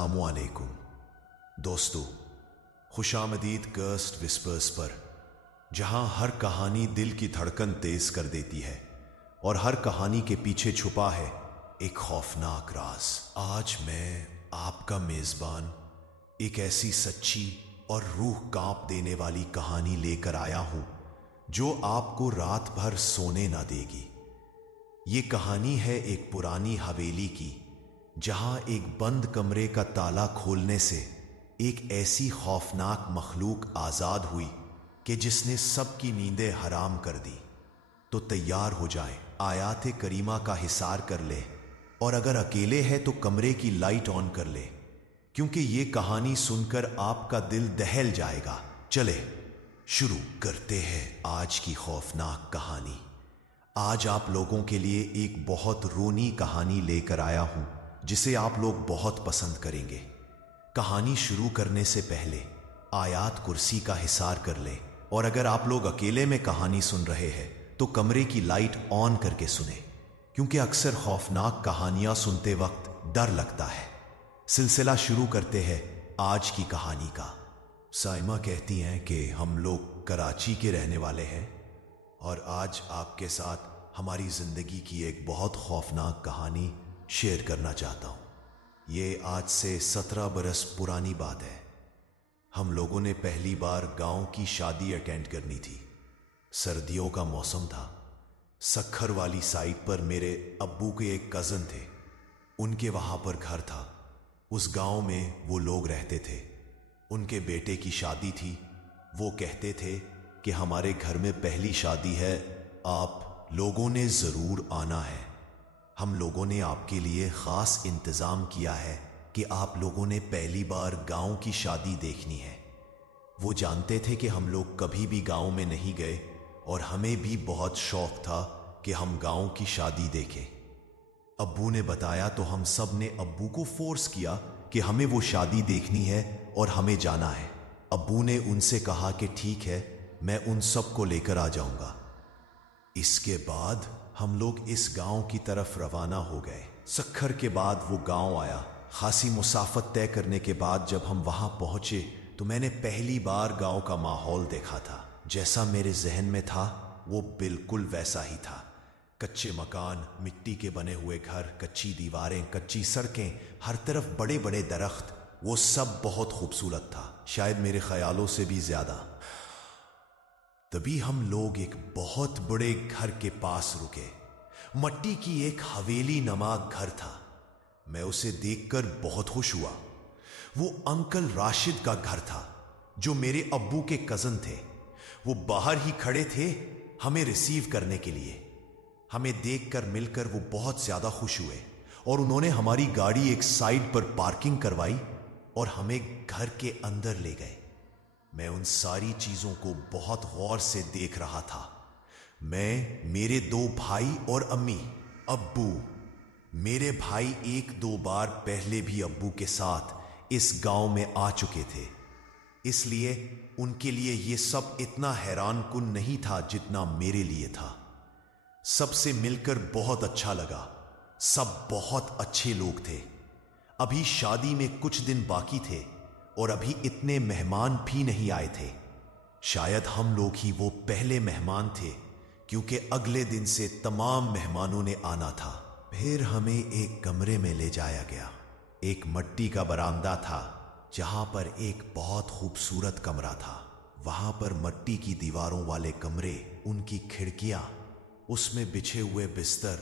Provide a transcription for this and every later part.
अस्सलामुअलैकुम दोस्तों, खुशामदीद cursed whispers पर, जहां हर कहानी दिल की धड़कन तेज कर देती है और हर कहानी के पीछे छुपा है एक खौफनाक राज। आज मैं आपका मेजबान एक ऐसी सच्ची और रूह कांप देने वाली कहानी लेकर आया हूं जो आपको रात भर सोने ना देगी। ये कहानी है एक पुरानी हवेली की, जहां एक बंद कमरे का ताला खोलने से एक ऐसी खौफनाक मखलूक आजाद हुई कि जिसने सबकी नींदें हराम कर दी। तो तैयार हो जाए, आयात करीमा का हिसार कर ले, और अगर अकेले है तो कमरे की लाइट ऑन कर ले, क्योंकि ये कहानी सुनकर आपका दिल दहल जाएगा। चले शुरू करते हैं आज की खौफनाक कहानी। आज आप लोगों के लिए एक बहुत रोनी कहानी लेकर आया हूं जिसे आप लोग बहुत पसंद करेंगे। कहानी शुरू करने से पहले आयात कुर्सी का हिसार कर ले, और अगर आप लोग अकेले में कहानी सुन रहे हैं तो कमरे की लाइट ऑन करके सुने, क्योंकि अक्सर खौफनाक कहानियां सुनते वक्त डर लगता है। सिलसिला शुरू करते हैं आज की कहानी का। साइमा कहती हैं कि हम लोग कराची के रहने वाले हैं और आज आपके साथ हमारी जिंदगी की एक बहुत खौफनाक कहानी शेयर करना चाहता हूं। ये आज से 17 बरस पुरानी बात है। हम लोगों ने पहली बार गांव की शादी अटेंड करनी थी। सर्दियों का मौसम था। सक्खर वाली साइड पर मेरे अब्बू के एक कजन थे, उनके वहां पर घर था। उस गांव में वो लोग रहते थे। उनके बेटे की शादी थी। वो कहते थे कि हमारे घर में पहली शादी है, आप लोगों ने जरूर आना है। हम लोगों ने आपके लिए खास इंतजाम किया है कि आप लोगों ने पहली बार गांव की शादी देखनी है। वो जानते थे कि हम लोग कभी भी गांव में नहीं गए और हमें भी बहुत शौक था कि हम गांव की शादी देखें। अब्बू ने बताया तो हम सब ने अब्बू को फोर्स किया कि हमें वो शादी देखनी है और हमें जाना है। अब्बू ने उनसे कहा कि ठीक है, मैं उन सब को लेकर आ जाऊंगा। इसके बाद हम लोग इस गांव की तरफ रवाना हो गए। सक्खर के बाद वो गांव आया। खासी मुसाफत तय करने के बाद जब हम वहां पहुंचे तो मैंने पहली बार गांव का माहौल देखा था। जैसा मेरे जहन में था वो बिल्कुल वैसा ही था। कच्चे मकान, मिट्टी के बने हुए घर, कच्ची दीवारें, कच्ची सड़कें, हर तरफ बड़े बड़े दरख्त, वो सब बहुत खूबसूरत था, शायद मेरे ख्यालों से भी ज्यादा। तभी हम लोग एक बहुत बड़े घर के पास रुके। मट्टी की एक हवेली नमा घर था। मैं उसे देखकर बहुत खुश हुआ। वो अंकल राशिद का घर था, जो मेरे अब्बू के कजन थे। वो बाहर ही खड़े थे हमें रिसीव करने के लिए। हमें देखकर मिलकर वो बहुत ज्यादा खुश हुए और उन्होंने हमारी गाड़ी एक साइड पर पार्किंग करवाई और हमें घर के अंदर ले गए। मैं उन सारी चीजों को बहुत गौर से देख रहा था। मैं, मेरे 2 भाई और अम्मी। अब्बू, मेरे भाई 1-2 बार पहले भी अब्बू के साथ इस गांव में आ चुके थे, इसलिए उनके लिए यह सब इतना हैरान कुन नहीं था जितना मेरे लिए था। सबसे मिलकर बहुत अच्छा लगा। सब बहुत अच्छे लोग थे। अभी शादी में कुछ दिन बाकी थे और अभी इतने मेहमान भी नहीं आए थे। शायद हम लोग ही वो पहले मेहमान थे, क्योंकि अगले दिन से तमाम मेहमानों ने आना था। फिर हमें एक कमरे में ले जाया गया। एक मिट्टी का बरामदा था जहां पर एक बहुत खूबसूरत कमरा था। वहां पर मिट्टी की दीवारों वाले कमरे, उनकी खिड़कियां, उसमें बिछे हुए बिस्तर,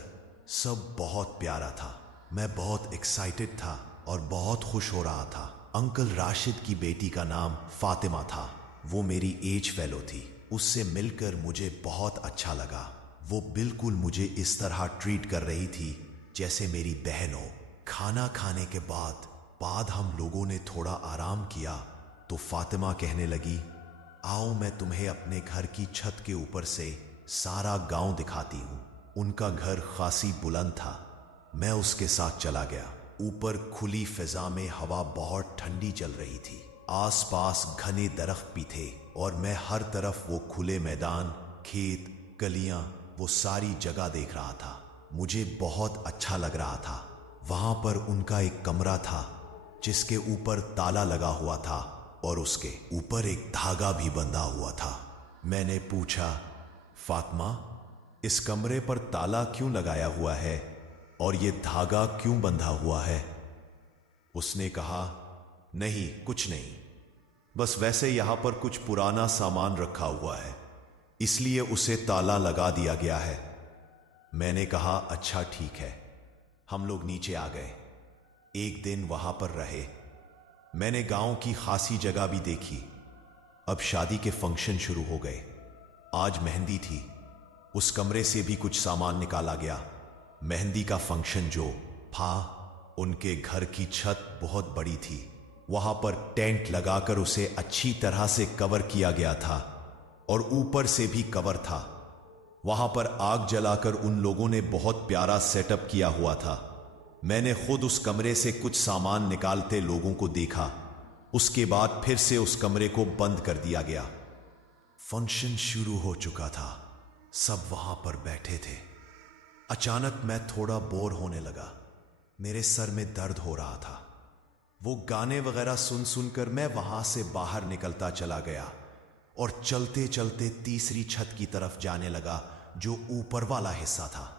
सब बहुत प्यारा था। मैं बहुत एक्साइटेड था और बहुत खुश हो रहा था। अंकल राशिद की बेटी का नाम फातिमा था। वो मेरी एज फेलो थी। उससे मिलकर मुझे बहुत अच्छा लगा। वो बिल्कुल मुझे इस तरह ट्रीट कर रही थी जैसे मेरी बहन हो। खाना खाने के बाद हम लोगों ने थोड़ा आराम किया तो फातिमा कहने लगी, आओ मैं तुम्हें अपने घर की छत के ऊपर से सारा गांव दिखाती हूं। उनका घर खासी बुलंद था। मैं उसके साथ चला गया। ऊपर खुली फिजा में हवा बहुत ठंडी चल रही थी। आसपास घने दरख्त भी थे और मैं हर तरफ वो खुले मैदान, खेत, गलियां, वो सारी जगह देख रहा था। मुझे बहुत अच्छा लग रहा था। वहां पर उनका एक कमरा था जिसके ऊपर ताला लगा हुआ था और उसके ऊपर एक धागा भी बंधा हुआ था। मैंने पूछा, फातिमा, इस कमरे पर ताला क्यों लगाया हुआ है और ये धागा क्यों बंधा हुआ है? उसने कहा, नहीं, कुछ नहीं, बस वैसे यहां पर कुछ पुराना सामान रखा हुआ है, इसलिए उसे ताला लगा दिया गया है। मैंने कहा, अच्छा ठीक है। हम लोग नीचे आ गए। एक दिन वहां पर रहे। मैंने गांव की खासी जगह भी देखी। अब शादी के फंक्शन शुरू हो गए। आज मेहंदी थी। उस कमरे से भी कुछ सामान निकाला गया। मेहंदी का फंक्शन जो था, उनके घर की छत बहुत बड़ी थी। वहां पर टेंट लगाकर उसे अच्छी तरह से कवर किया गया था और ऊपर से भी कवर था। वहां पर आग जलाकर उन लोगों ने बहुत प्यारा सेटअप किया हुआ था। मैंने खुद उस कमरे से कुछ सामान निकालते लोगों को देखा। उसके बाद फिर से उस कमरे को बंद कर दिया गया। फंक्शन शुरू हो चुका था। सब वहां पर बैठे थे। अचानक मैं थोड़ा बोर होने लगा। मेरे सर में दर्द हो रहा था। वो गाने वगैरह सुन सुनकर मैं वहां से बाहर निकलता चला गया और चलते चलते तीसरी छत की तरफ जाने लगा, जो ऊपर वाला हिस्सा था।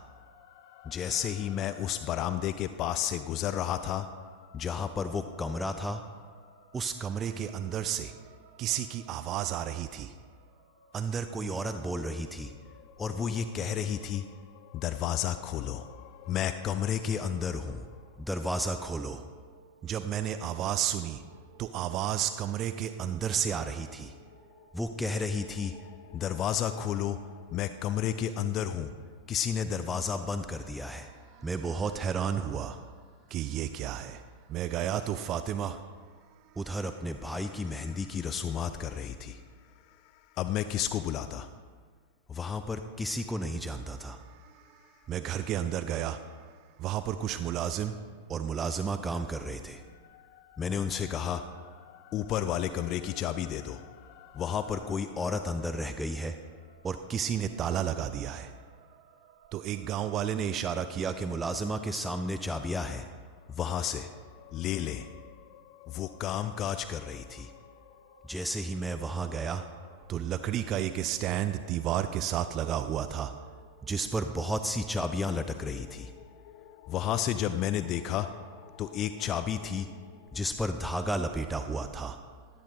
जैसे ही मैं उस बरामदे के पास से गुजर रहा था जहां पर वो कमरा था, उस कमरे के अंदर से किसी की आवाज आ रही थी। अंदर कोई औरत बोल रही थी और वो ये कह रही थी, दरवाजा खोलो, मैं कमरे के अंदर हूं, दरवाजा खोलो। जब मैंने आवाज सुनी तो आवाज कमरे के अंदर से आ रही थी। वो कह रही थी, दरवाजा खोलो, मैं कमरे के अंदर हूं, किसी ने दरवाजा बंद कर दिया है। मैं बहुत हैरान हुआ कि ये क्या है। मैं गया तो फातिमा उधर अपने भाई की मेहंदी की रसूमात कर रही थी। अब मैं किसको बुलाता? वहां पर किसी को नहीं जानता था। मैं घर के अंदर गया। वहां पर कुछ मुलाजिम और मुलाजिमा काम कर रहे थे। मैंने उनसे कहा, ऊपर वाले कमरे की चाबी दे दो, वहां पर कोई औरत अंदर रह गई है और किसी ने ताला लगा दिया है। तो एक गांव वाले ने इशारा किया कि मुलाजिमा के सामने चाबियां हैं, वहां से ले ले। वो काम काज कर रही थी। जैसे ही मैं वहां गया तो लकड़ी का एक स्टैंड दीवार के साथ लगा हुआ था, जिस पर बहुत सी चाबियां लटक रही थी। वहां से जब मैंने देखा तो एक चाबी थी जिस पर धागा लपेटा हुआ था,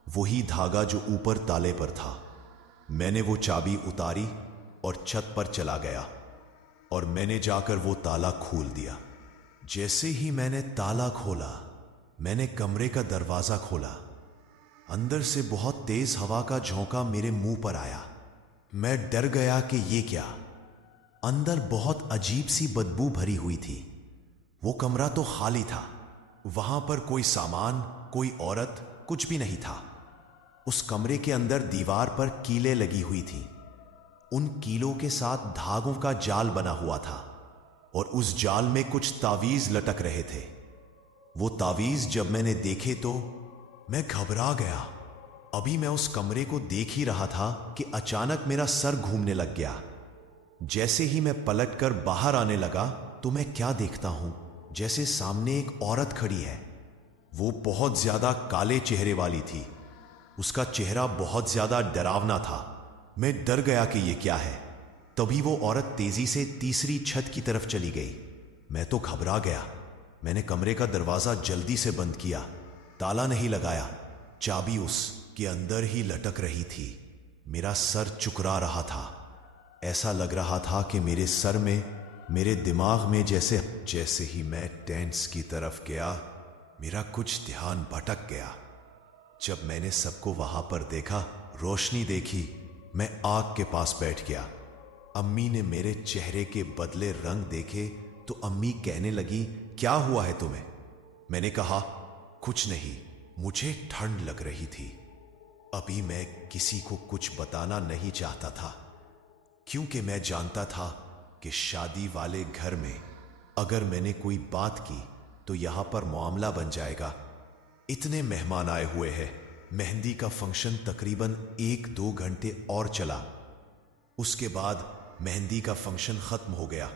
वही धागा जो ऊपर ताले पर था। मैंने वो चाबी उतारी और छत पर चला गया और मैंने जाकर वो ताला खोल दिया। जैसे ही मैंने ताला खोला, मैंने कमरे का दरवाजा खोला। अंदर से बहुत तेज हवा का झोंका मेरे मुंह पर आया। मैं डर गया कि ये क्या। अंदर बहुत अजीब सी बदबू भरी हुई थी। वो कमरा तो खाली था। वहां पर कोई सामान, कोई औरत, कुछ भी नहीं था। उस कमरे के अंदर दीवार पर कीलें लगी हुई थी। उन कीलों के साथ धागों का जाल बना हुआ था और उस जाल में कुछ तावीज लटक रहे थे। वो तावीज जब मैंने देखे तो मैं घबरा गया। अभी मैं उस कमरे को देख ही रहा था कि अचानक मेरा सर घूमने लग गया। जैसे ही मैं पलटकर बाहर आने लगा तो मैं क्या देखता हूं, जैसे सामने एक औरत खड़ी है। वो बहुत ज्यादा काले चेहरे वाली थी। उसका चेहरा बहुत ज्यादा डरावना था। मैं डर गया कि ये क्या है। तभी वो औरत तेजी से तीसरी छत की तरफ चली गई। मैं तो घबरा गया। मैंने कमरे का दरवाजा जल्दी से बंद किया। ताला नहीं लगाया। चाबी उसके अंदर ही लटक रही थी। मेरा सर चुकरा रहा था। ऐसा लग रहा था कि मेरे सर में, मेरे दिमाग में जैसे ही मैं टेंट्स की तरफ गया, मेरा कुछ ध्यान भटक गया। जब मैंने सबको वहां पर देखा, रोशनी देखी, मैं आग के पास बैठ गया। अम्मी ने मेरे चेहरे के बदले रंग देखे तो अम्मी कहने लगी, क्या हुआ है तुम्हें? मैंने कहा, कुछ नहीं, मुझे ठंड लग रही थी। अभी मैं किसी को कुछ बताना नहीं चाहता था, क्योंकि मैं जानता था कि शादी वाले घर में अगर मैंने कोई बात की तो यहां पर मामला बन जाएगा। इतने मेहमान आए हुए हैं। मेहंदी का फंक्शन तकरीबन 1-2 घंटे और चला। उसके बाद मेहंदी का फंक्शन खत्म हो गया।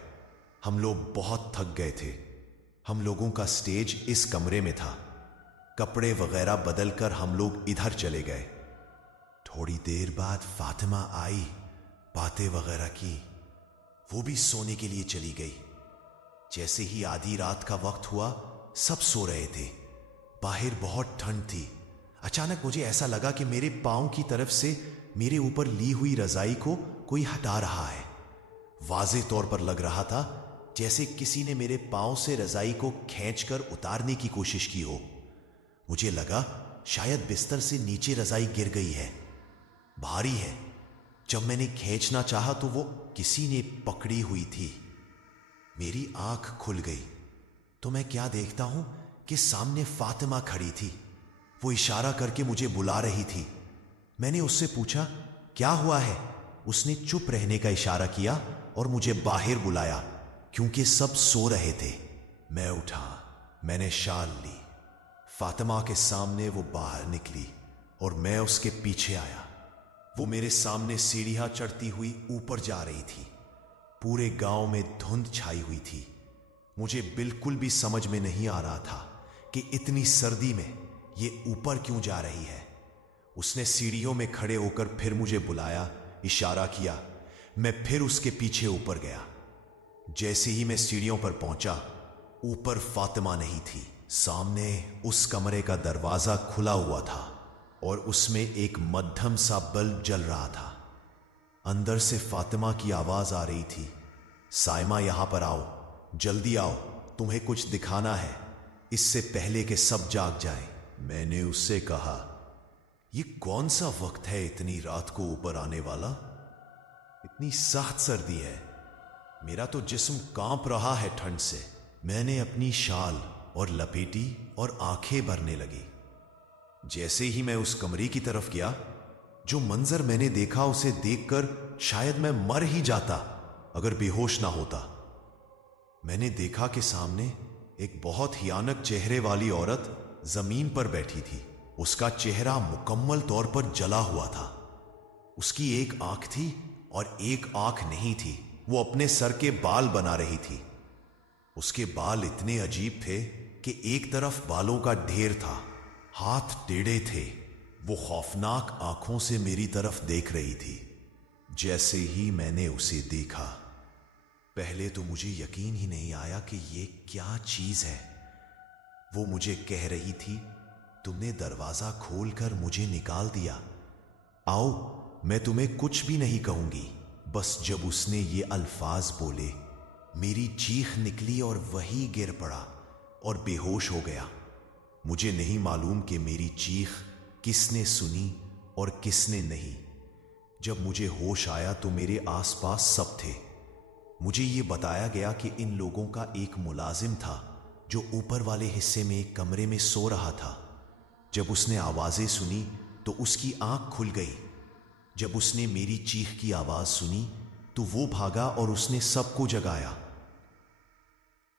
हम लोग बहुत थक गए थे। हम लोगों का स्टेज इस कमरे में था। कपड़े वगैरह बदलकर हम लोग इधर चले गए। थोड़ी देर बाद फातिमा आई, बातें वगैरह की, वो भी सोने के लिए चली गई। जैसे ही आधी रात का वक्त हुआ, सब सो रहे थे। बाहर बहुत ठंड थी। अचानक मुझे ऐसा लगा कि मेरे पांव की तरफ से मेरे ऊपर ली हुई रजाई को कोई हटा रहा है। वाज़े तौर पर लग रहा था जैसे किसी ने मेरे पांव से रजाई को खींचकर उतारने की कोशिश की हो। मुझे लगा शायद बिस्तर से नीचे रजाई गिर गई है, भारी है। जब मैंने खींचना चाहा तो वो किसी ने पकड़ी हुई थी। मेरी आंख खुल गई तो मैं क्या देखता हूं कि सामने फातिमा खड़ी थी। वो इशारा करके मुझे बुला रही थी। मैंने उससे पूछा, क्या हुआ है? उसने चुप रहने का इशारा किया और मुझे बाहर बुलाया क्योंकि सब सो रहे थे। मैं उठा, मैंने शाल ली। फातिमा के सामने वो बाहर निकली और मैं उसके पीछे आया। वो मेरे सामने सीढ़ियां चढ़ती हुई ऊपर जा रही थी। पूरे गांव में धुंध छाई हुई थी। मुझे बिल्कुल भी समझ में नहीं आ रहा था कि इतनी सर्दी में ये ऊपर क्यों जा रही है। उसने सीढ़ियों में खड़े होकर फिर मुझे बुलाया, इशारा किया। मैं फिर उसके पीछे ऊपर गया। जैसे ही मैं सीढ़ियों पर पहुंचा, ऊपर फातिमा नहीं थी। सामने उस कमरे का दरवाजा खुला हुआ था और उसमें एक मध्यम सा बल्ब जल रहा था। अंदर से फातिमा की आवाज आ रही थी, साइमा यहां पर आओ, जल्दी आओ, तुम्हें कुछ दिखाना है, इससे पहले कि सब जाग जाएं। मैंने उससे कहा, ये कौन सा वक्त है इतनी रात को ऊपर आने वाला? इतनी सख्त सर्दी है, मेरा तो जिस्म कांप रहा है ठंड से। मैंने अपनी शाल और लपेटी और आंखें भरने लगी। जैसे ही मैं उस कमरे की तरफ गया, जो मंजर मैंने देखा उसे देखकर शायद मैं मर ही जाता अगर बेहोश ना होता। मैंने देखा कि सामने एक बहुत हियानक चेहरे वाली औरत जमीन पर बैठी थी। उसका चेहरा मुकम्मल तौर पर जला हुआ था। उसकी एक आंख थी और एक आंख नहीं थी। वो अपने सर के बाल बना रही थी। उसके बाल इतने अजीब थे कि एक तरफ बालों का ढेर था, हाथ टेढ़े थे। वो खौफनाक आंखों से मेरी तरफ देख रही थी। जैसे ही मैंने उसे देखा, पहले तो मुझे यकीन ही नहीं आया कि ये क्या चीज है। वो मुझे कह रही थी, तुमने दरवाजा खोलकर मुझे निकाल दिया, आओ मैं तुम्हें कुछ भी नहीं कहूंगी। बस जब उसने ये अल्फाज बोले, मेरी चीख निकली और वही गिर पड़ा और बेहोश हो गया। मुझे नहीं मालूम कि मेरी चीख किसने सुनी और किसने नहीं। जब मुझे होश आया तो मेरे आसपास सब थे। मुझे ये बताया गया कि इन लोगों का एक मुलाजिम था जो ऊपर वाले हिस्से में एक कमरे में सो रहा था। जब उसने आवाजें सुनी तो उसकी आंख खुल गई। जब उसने मेरी चीख की आवाज सुनी तो वो भागा और उसने सबको जगाया।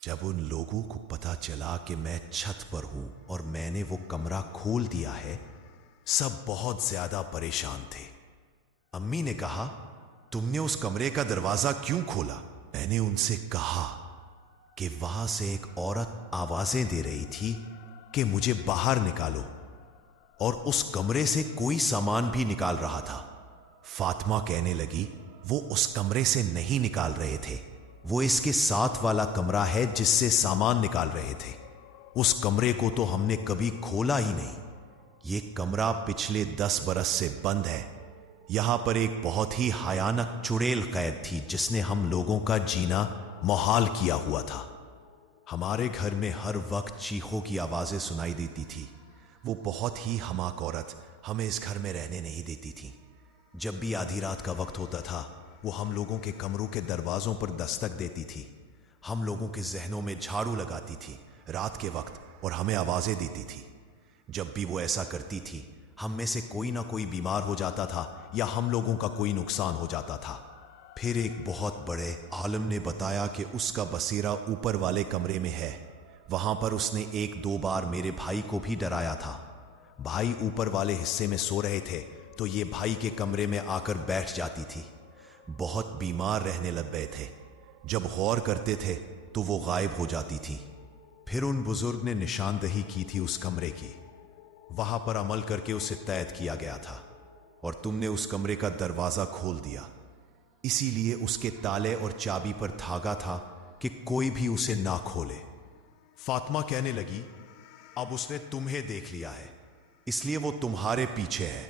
जब उन लोगों को पता चला कि मैं छत पर हूं और मैंने वो कमरा खोल दिया है, सब बहुत ज्यादा परेशान थे। अम्मी ने कहा, तुमने उस कमरे का दरवाजा क्यों खोला? मैंने उनसे कहा कि वहां से एक औरत आवाजें दे रही थी कि मुझे बाहर निकालो, और उस कमरे से कोई सामान भी निकाल रहा था। फातिमा कहने लगी, वो उस कमरे से नहीं निकाल रहे थे, वो इसके साथ वाला कमरा है जिससे सामान निकाल रहे थे। उस कमरे को तो हमने कभी खोला ही नहीं। ये कमरा पिछले 10 बरस से बंद है। यहां पर एक बहुत ही भयानक चुड़ैल कैद थी जिसने हम लोगों का जीना मुहाल किया हुआ था। हमारे घर में हर वक्त चीखों की आवाजें सुनाई देती थी। वो बहुत ही हमाक औरत हमें इस घर में रहने नहीं देती थी। जब भी आधी रात का वक्त होता था, वो हम लोगों के कमरों के दरवाजों पर दस्तक देती थी। हम लोगों के जहनों में झाड़ू लगाती थी रात के वक्त और हमें आवाजें देती थी। जब भी वो ऐसा करती थी, हम में से कोई ना कोई बीमार हो जाता था या हम लोगों का कोई नुकसान हो जाता था। फिर एक बहुत बड़े आलिम ने बताया कि उसका बसेरा ऊपर वाले कमरे में है। वहां पर उसने 1-2 बार मेरे भाई को भी डराया था। भाई ऊपर वाले हिस्से में सो रहे थे तो ये भाई के कमरे में आकर बैठ जाती थी। बहुत बीमार रहने लग गए थे। जब गौर करते थे तो वो गायब हो जाती थी। फिर उन बुजुर्ग ने निशानदही की थी उस कमरे की। वहां पर अमल करके उसे कैद किया गया था और तुमने उस कमरे का दरवाजा खोल दिया। इसीलिए उसके ताले और चाबी पर धागा था कि कोई भी उसे ना खोले। फातिमा कहने लगी, अब उसने तुम्हें देख लिया है, इसलिए वो तुम्हारे पीछे है।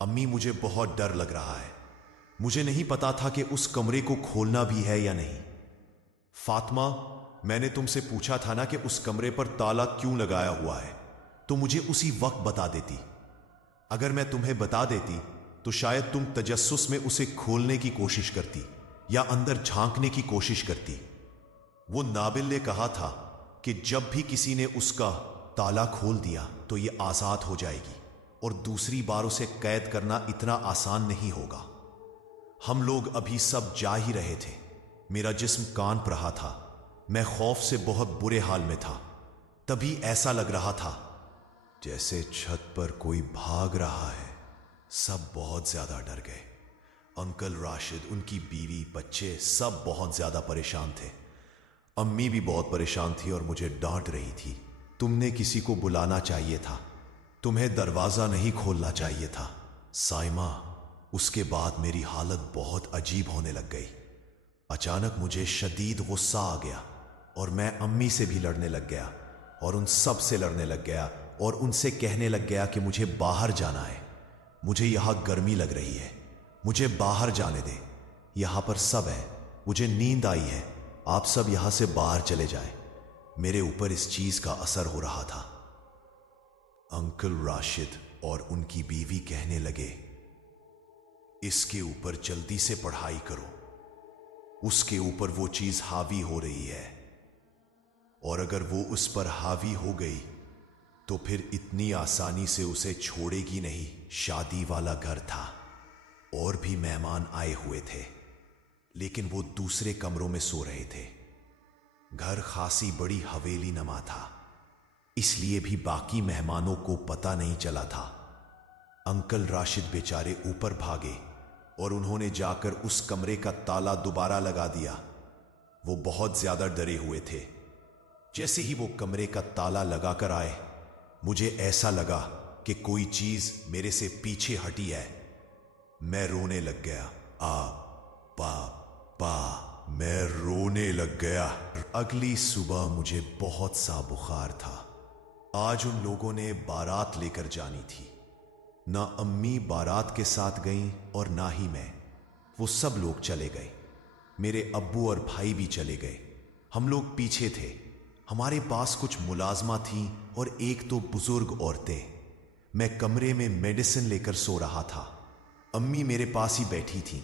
अम्मी, मुझे बहुत डर लग रहा है। मुझे नहीं पता था कि उस कमरे को खोलना भी है या नहीं। फातिमा, मैंने तुमसे पूछा था ना कि उस कमरे पर ताला क्यों लगाया हुआ है, तो मुझे उसी वक्त बता देती। अगर मैं तुम्हें बता देती तो शायद तुम तजस्सुस में उसे खोलने की कोशिश करती या अंदर झांकने की कोशिश करती। वो नाबिल ने कहा था कि जब भी किसी ने उसका ताला खोल दिया तो ये आजाद हो जाएगी और दूसरी बार उसे कैद करना इतना आसान नहीं होगा। हम लोग अभी सब जा ही रहे थे। मेरा जिस्म कांप रहा था। मैं खौफ से बहुत बुरे हाल में था। तभी ऐसा लग रहा था जैसे छत पर कोई भाग रहा है। सब बहुत ज्यादा डर गए। अंकल राशिद, उनकी बीवी, बच्चे सब बहुत ज्यादा परेशान थे। अम्मी भी बहुत परेशान थी और मुझे डांट रही थी। तुमने किसी को बुलाना चाहिए था, तुम्हें दरवाजा नहीं खोलना चाहिए था। साइमा, उसके बाद मेरी हालत बहुत अजीब होने लग गई। अचानक मुझे शदीद गुस्सा आ गया और मैं अम्मी से भी लड़ने लग गया और उन सब से लड़ने लग गया और उनसे कहने लग गया कि मुझे बाहर जाना है। मुझे यहां गर्मी लग रही है, मुझे बाहर जाने दे। यहां पर सब है, मुझे नींद आई है, आप सब यहां से बाहर चले जाएं। मेरे ऊपर इस चीज का असर हो रहा था। अंकल राशिद और उनकी बीवी कहने लगे, इसके ऊपर जल्दी से पढ़ाई करो, उसके ऊपर वो चीज हावी हो रही है और अगर वो उस पर हावी हो गई तो फिर इतनी आसानी से उसे छोड़ेगी नहीं। शादी वाला घर था और भी मेहमान आए हुए थे, लेकिन वो दूसरे कमरों में सो रहे थे। घर खासी बड़ी हवेली नमा था, इसलिए भी बाकी मेहमानों को पता नहीं चला था। अंकल राशिद बेचारे ऊपर भागे और उन्होंने जाकर उस कमरे का ताला दोबारा लगा दिया। वो बहुत ज्यादा डरे हुए थे। जैसे ही वो कमरे का ताला लगाकर आए, मुझे ऐसा लगा कि कोई चीज मेरे से पीछे हटी है। मैं रोने लग गया। पा पा मैं रोने लग गया। अगली सुबह मुझे बहुत सा बुखार था। आज उन लोगों ने बारात लेकर जानी थी। ना अम्मी बारात के साथ गईं और ना ही मैं। वो सब लोग चले गए। मेरे अब्बू और भाई भी चले गए। हम लोग पीछे थे। हमारे पास कुछ मुलाजमा थी और एक तो बुजुर्ग औरतें। मैं कमरे में मेडिसिन लेकर सो रहा था। अम्मी मेरे पास ही बैठी थी।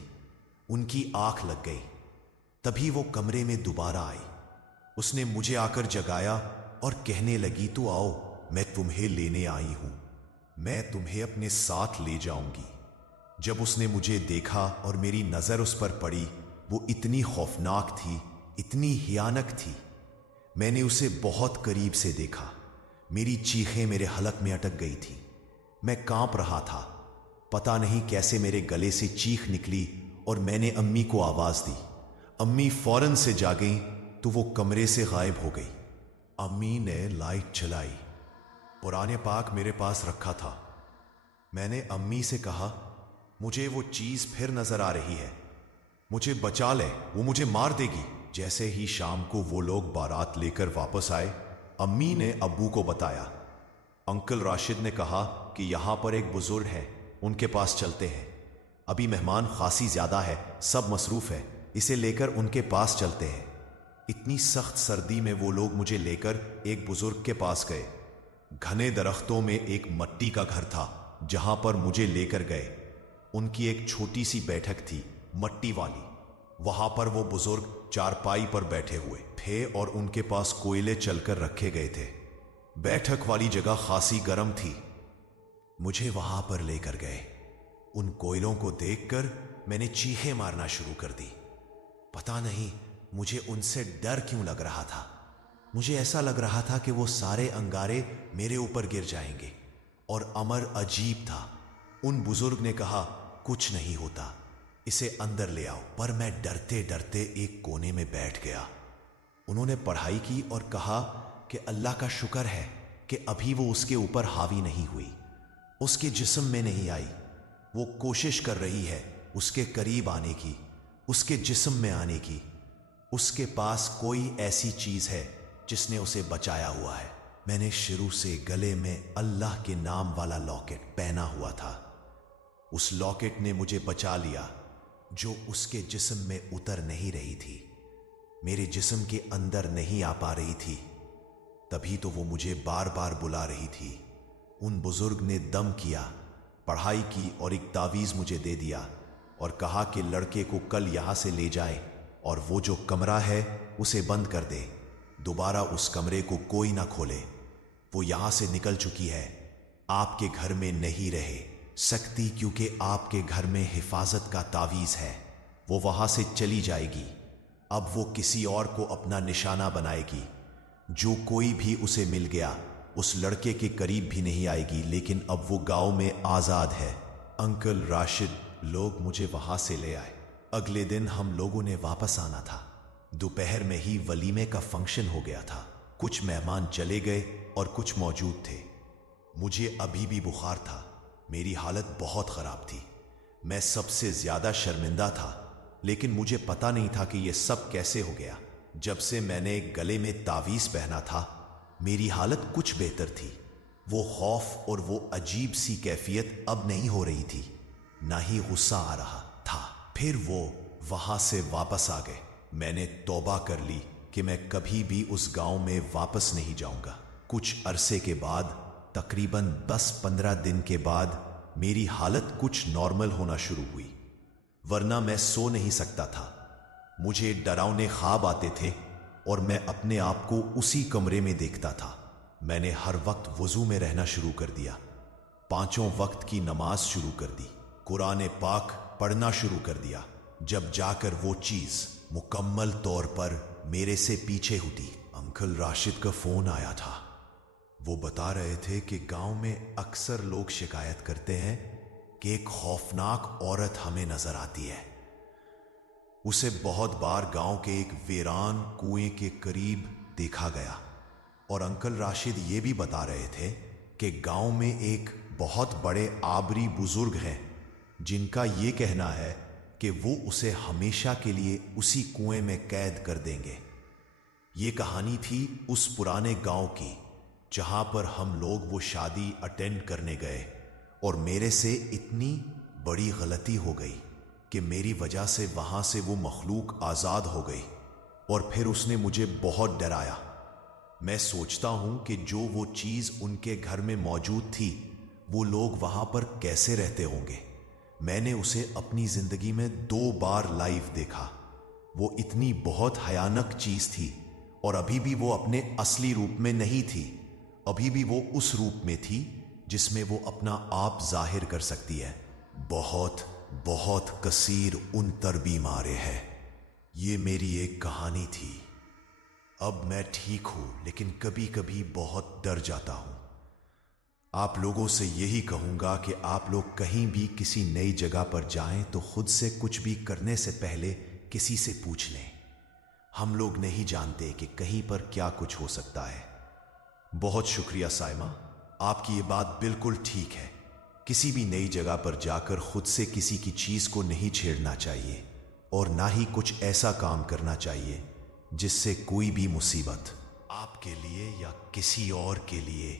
उनकी आंख लग गई। तभी वो कमरे में दोबारा आई। उसने मुझे आकर जगाया और कहने लगी, तो आओ, मैं तुम्हें लेने आई हूं, मैं तुम्हें अपने साथ ले जाऊंगी। जब उसने मुझे देखा और मेरी नजर उस पर पड़ी, वो इतनी खौफनाक थी, इतनी हियानक थी। मैंने उसे बहुत करीब से देखा। मेरी चीखें मेरे हलक में अटक गई थी। मैं कांप रहा था। पता नहीं कैसे मेरे गले से चीख निकली और मैंने अम्मी को आवाज दी। अम्मी फौरन से जागीं तो वो कमरे से गायब हो गई। अम्मी ने लाइट जलाई। कुरान पाक मेरे पास रखा था। मैंने अम्मी से कहा, मुझे वो चीज फिर नजर आ रही है, मुझे बचा ले, वो मुझे मार देगी। जैसे ही शाम को वो लोग बारात लेकर वापस आए, अम्मी ने अब्बू को बताया। अंकल राशिद ने कहा कि यहां पर एक बुजुर्ग है, उनके पास चलते हैं। अभी मेहमान खासी ज्यादा है, सब मसरूफ है, इसे लेकर उनके पास चलते हैं। इतनी सख्त सर्दी में वो लोग मुझे लेकर एक बुजुर्ग के पास गए। घने दरख्तों में एक मट्टी का घर था जहां पर मुझे लेकर गए। उनकी एक छोटी सी बैठक थी, मट्टी वाली। वहां पर वो बुजुर्ग चारपाई पर बैठे हुए थे और उनके पास कोयले चलकर रखे गए थे। बैठक वाली जगह खासी गर्म थी। मुझे वहां पर लेकर गए। उन कोयलों को देखकर मैंने चीखें मारना शुरू कर दी। पता नहीं मुझे उनसे डर क्यों लग रहा था। मुझे ऐसा लग रहा था कि वो सारे अंगारे मेरे ऊपर गिर जाएंगे। और अमर अजीब था। उन बुजुर्ग ने कहा, कुछ नहीं होता, इसे अंदर ले आओ। पर मैं डरते डरते एक कोने में बैठ गया। उन्होंने पढ़ाई की और कहा कि अल्लाह का शुक्र है कि अभी वो उसके ऊपर हावी नहीं हुई, उसके जिस्म में नहीं आई। वो कोशिश कर रही है उसके करीब आने की, उसके जिस्म में आने की। उसके पास कोई ऐसी चीज है जिसने उसे बचाया हुआ है। मैंने शुरू से गले में अल्लाह के नाम वाला लॉकेट पहना हुआ था। उस लॉकेट ने मुझे बचा लिया, जो उसके जिस्म में उतर नहीं रही थी, मेरे जिस्म के अंदर नहीं आ पा रही थी। तभी तो वो मुझे बार बार बुला रही थी। उन बुजुर्ग ने दम किया, पढ़ाई की और एक तावीज़ मुझे दे दिया और कहा कि लड़के को कल यहां से ले जाए और वो जो कमरा है उसे बंद कर दे, दोबारा उस कमरे को कोई ना खोले। वो यहां से निकल चुकी है, आपके घर में नहीं रहे सकती, क्योंकि आपके घर में हिफाजत का तावीज़ है। वो वहां से चली जाएगी। अब वो किसी और को अपना निशाना बनाएगी। जो कोई भी उसे मिल गया उस लड़के के करीब भी नहीं आएगी। लेकिन अब वो गांव में आजाद है। अंकल राशिद लोग मुझे वहां से ले आए। अगले दिन हम लोगों ने वापस आना था। दोपहर में ही वलीमे का फंक्शन हो गया था। कुछ मेहमान चले गए और कुछ मौजूद थे। मुझे अभी भी बुखार था, मेरी हालत बहुत खराब थी। मैं सबसे ज्यादा शर्मिंदा था, लेकिन मुझे पता नहीं था कि यह सब कैसे हो गया। जब से मैंने गले में तावीज़ पहना था, मेरी हालत कुछ बेहतर थी। वो खौफ और वो अजीब सी कैफियत अब नहीं हो रही थी, ना ही गुस्सा आ रहा था। फिर वो वहां से वापस आ गए। मैंने तौबा कर ली कि मैं कभी भी उस गांव में वापस नहीं जाऊंगा। कुछ अरसे के बाद, तकरीबन 10-15 दिन के बाद, मेरी हालत कुछ नॉर्मल होना शुरू हुई, वरना मैं सो नहीं सकता था। मुझे डरावने ख्वाब आते थे और मैं अपने आप को उसी कमरे में देखता था। मैंने हर वक्त वजू में रहना शुरू कर दिया, 5 वक्त की नमाज शुरू कर दी, कुरान पाक पढ़ना शुरू कर दिया। जब जाकर वो चीज मुकम्मल तौर पर मेरे से पीछे हुई। अंकल राशिद का फोन आया था। वो बता रहे थे कि गांव में अक्सर लोग शिकायत करते हैं कि एक खौफनाक औरत हमें नजर आती है। उसे बहुत बार गांव के एक वीरान कुएं के करीब देखा गया। और अंकल राशिद ये भी बता रहे थे कि गांव में एक बहुत बड़े आबरी बुजुर्ग हैं, जिनका ये कहना है कि वो उसे हमेशा के लिए उसी कुएं में कैद कर देंगे। ये कहानी थी उस पुराने गांव की जहां पर हम लोग वो शादी अटेंड करने गए और मेरे से इतनी बड़ी गलती हो गई कि मेरी वजह से वहां से वो मखलूक आजाद हो गई और फिर उसने मुझे बहुत डराया। मैं सोचता हूं कि जो वो चीज उनके घर में मौजूद थी, वो लोग वहां पर कैसे रहते होंगे। मैंने उसे अपनी जिंदगी में 2 बार लाइव देखा। वो इतनी बहुत भयानक चीज थी और अभी भी वो अपने असली रूप में नहीं थी। अभी भी वो उस रूप में थी जिसमें वो अपना आप जाहिर कर सकती है। बहुत बहुत कसीर उन तर बीमारे है। ये मेरी एक कहानी थी। अब मैं ठीक हूं, लेकिन कभी कभी बहुत डर जाता हूं। आप लोगों से यही कहूंगा कि आप लोग कहीं भी किसी नई जगह पर जाएं तो खुद से कुछ भी करने से पहले किसी से पूछ लें। हम लोग नहीं जानते कि कहीं पर क्या कुछ हो सकता है। बहुत शुक्रिया साइमा, आपकी ये बात बिल्कुल ठीक है। किसी भी नई जगह पर जाकर खुद से किसी की चीज को नहीं छेड़ना चाहिए और ना ही कुछ ऐसा काम करना चाहिए जिससे कोई भी मुसीबत आपके लिए या किसी और के लिए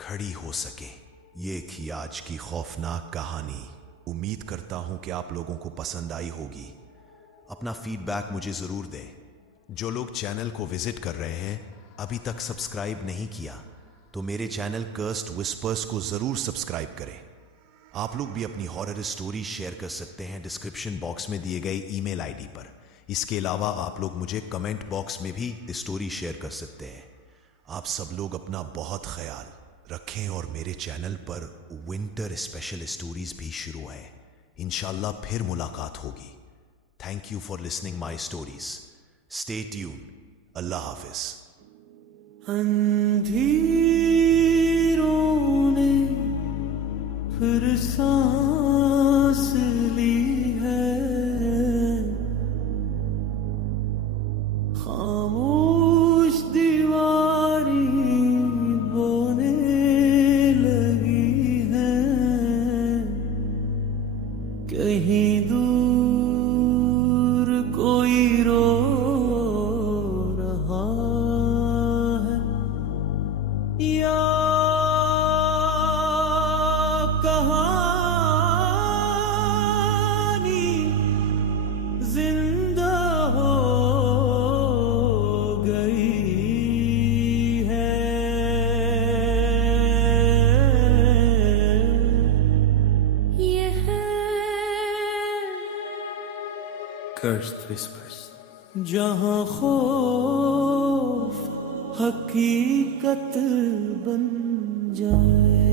खड़ी हो सके। ये थी आज की खौफनाक कहानी। उम्मीद करता हूं कि आप लोगों को पसंद आई होगी। अपना फीडबैक मुझे जरूर दें। जो लोग चैनल को विजिट कर रहे हैं, अभी तक सब्सक्राइब नहीं किया तो मेरे चैनल कर्स्ड विस्पर्स को जरूर सब्सक्राइब करें। आप लोग भी अपनी हॉरर स्टोरी शेयर कर सकते हैं डिस्क्रिप्शन बॉक्स में दिए गए ईमेल आईडी पर। इसके अलावा आप लोग मुझे कमेंट बॉक्स में भी स्टोरी शेयर कर सकते हैं। आप सब लोग अपना बहुत ख्याल रखें और मेरे चैनल पर विंटर स्पेशल स्टोरीज भी शुरू हैं। इंशाल्लाह फिर मुलाकात होगी। Thank you for listening my stories. Stay tune. अल्लाह हाफिज। अंधेरों ने फिर सांस ली है, खामोश दीवारी कहीं दूर कोई रो रहा है या कहानी जिंदा हो गई है। ये है Cursed Whispers, जहां खौफ हकीकत बन जाए।